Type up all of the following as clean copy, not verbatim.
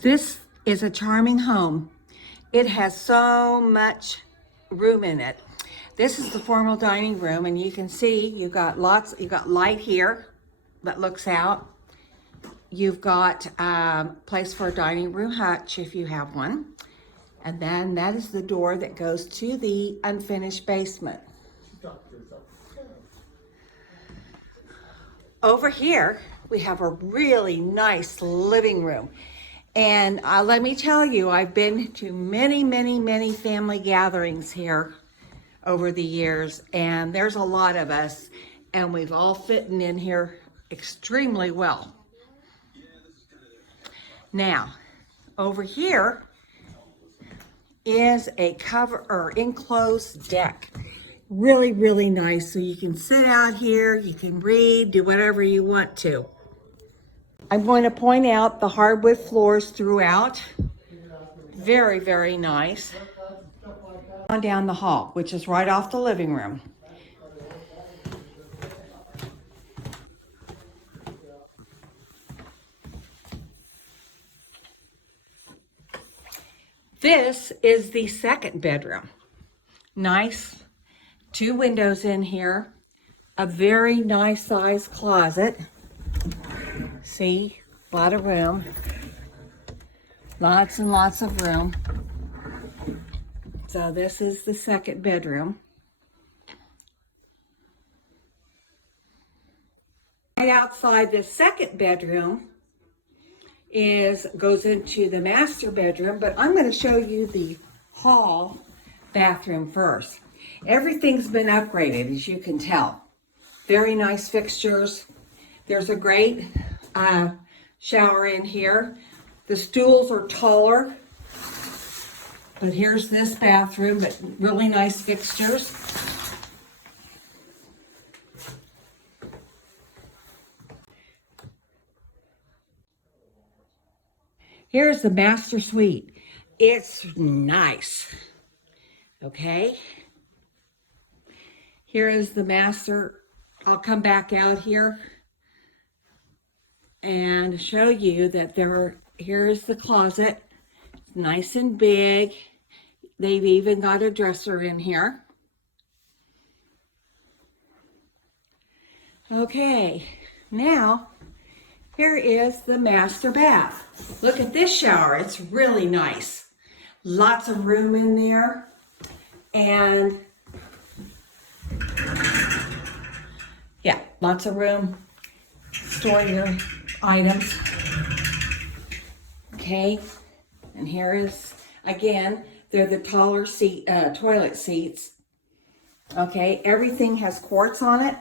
This is a charming home. It has so much room in it. This is the formal dining room, and you can see you've got light here that looks out. You've got place for a dining room hutch if you have one. And then that is the door that goes to the unfinished basement. Over here, we have a really nice living room. And let me tell you, I've been to many, many, many family gatherings here over the years, and there's a lot of us, and we've all fitting in here extremely well. Now, over here is a cover or enclosed deck. Really, really nice. So you can sit out here, you can read, do whatever you want to. I'm going to point out the hardwood floors throughout. Very, very nice. On down the hall, which is right off the living room. This is the second bedroom. Nice. 2 windows in here. A very nice sized closet. See, a lot of room. Lots and lots of room. So this is the second bedroom. Right outside the second bedroom goes into the master bedroom, but I'm going to show you the hall bathroom first. Everything's been upgraded, as you can tell. Very nice fixtures. There's a great shower in here. The stools are taller, but here's this bathroom, but really nice fixtures. Here's the master suite. It's nice. Okay. Here is the master. I'll come back out here and show you that here's the closet. It's nice and big. They've even got a dresser in here. Okay, now here is the master bath. Look at this shower. It's really nice. Lots of room in there. And yeah, lots of room. Store your items. Okay, and here is, again, they're the taller toilet seats. Okay, everything has quartz on it.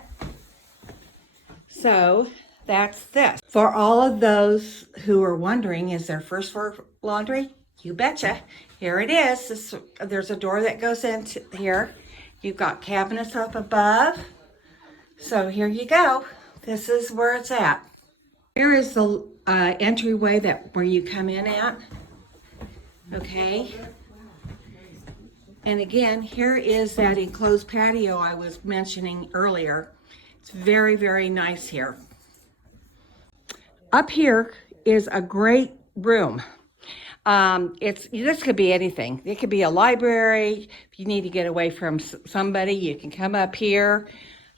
So that's this. For all of those who are wondering, is there first floor laundry? You betcha. Here it is. There's a door that goes into here. You've got cabinets up above. So here you go. This is where it's at. Here is the entryway where you come in at. Okay. And again, here is that enclosed patio I was mentioning earlier. It's very, very nice here. Up here is a great room. This could be anything. It could be a library. If you need to get away from somebody, you can come up here.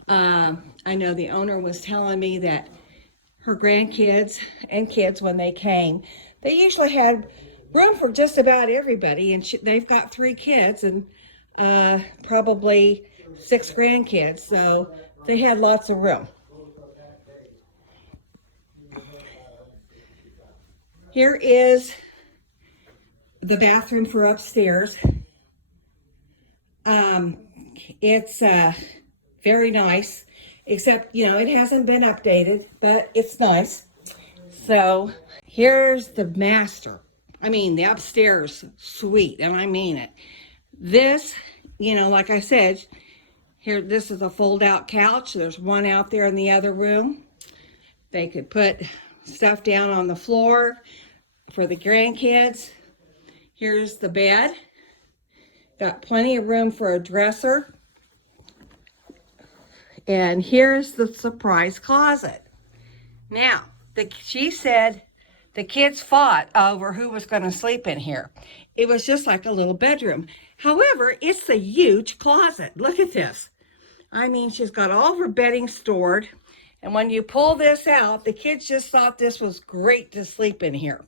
I know the owner was telling me that her grandkids and kids, when they came, they usually had room for just about everybody, and they've got 3 kids and probably 6 grandkids, so they had lots of room. Here is the bathroom for upstairs. It's very nice, except, it hasn't been updated, but it's nice. So here's the master. The upstairs suite, and I mean it. This, like I said, here, this is a fold-out couch. There's one out there in the other room. They could put stuff down on the floor for the grandkids. Here's the bed. Got plenty of room for a dresser. And here's the surprise closet. Now, she said the kids fought over who was going to sleep in here. It was just like a little bedroom. However, it's a huge closet. Look at this. I mean, she's got all of her bedding stored. And when you pull this out, the kids just thought this was great to sleep in here.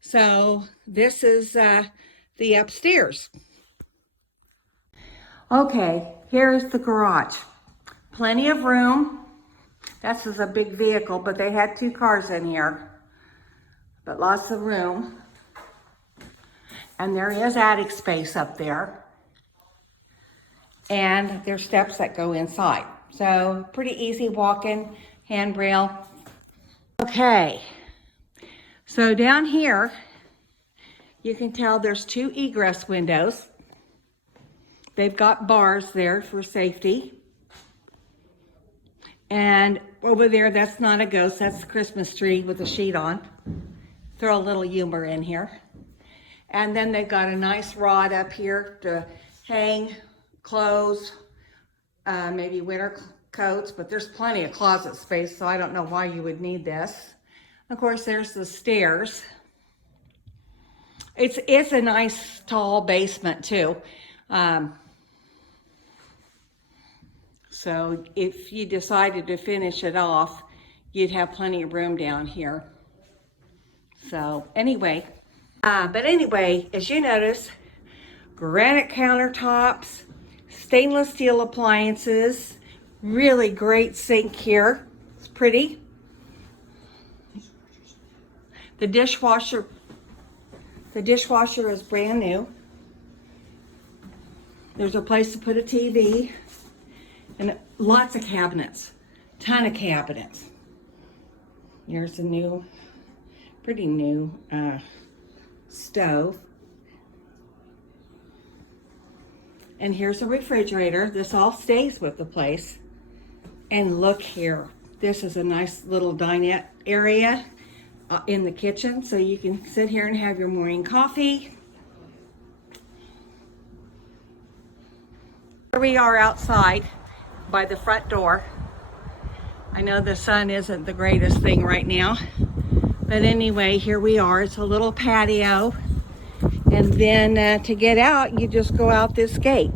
So this is the upstairs. Okay, here's the garage. Plenty of room. This is a big vehicle, but they had 2 cars in here. But lots of room. And there is attic space up there. And there's steps that go inside. So pretty easy walking, handrail. Okay, so down here, you can tell there's 2 egress windows. They've got bars there for safety. And over there, that's not a ghost, that's the Christmas tree with a sheet on. Throw a little humor in here. And then they've got a nice rod up here to hang clothes, maybe winter coats, but there's plenty of closet space, so I don't know why you would need this. Of course, there's the stairs. It's a nice tall basement too. So if you decided to finish it off, you'd have plenty of room down here. So anyway, as you notice, granite countertops, stainless steel appliances, really great sink here. It's pretty. The dishwasher is brand new. There's a place to put a TV and lots of cabinets, ton of cabinets. Here's a pretty new stove. And here's a refrigerator. This all stays with the place. And look here, this is a nice little dinette area in the kitchen, so you can sit here and have your morning coffee. Here we are outside by the front door. I know the sun isn't the greatest thing right now, but anyway, here we are. It's a little patio, and then to get out, you just go out this gate.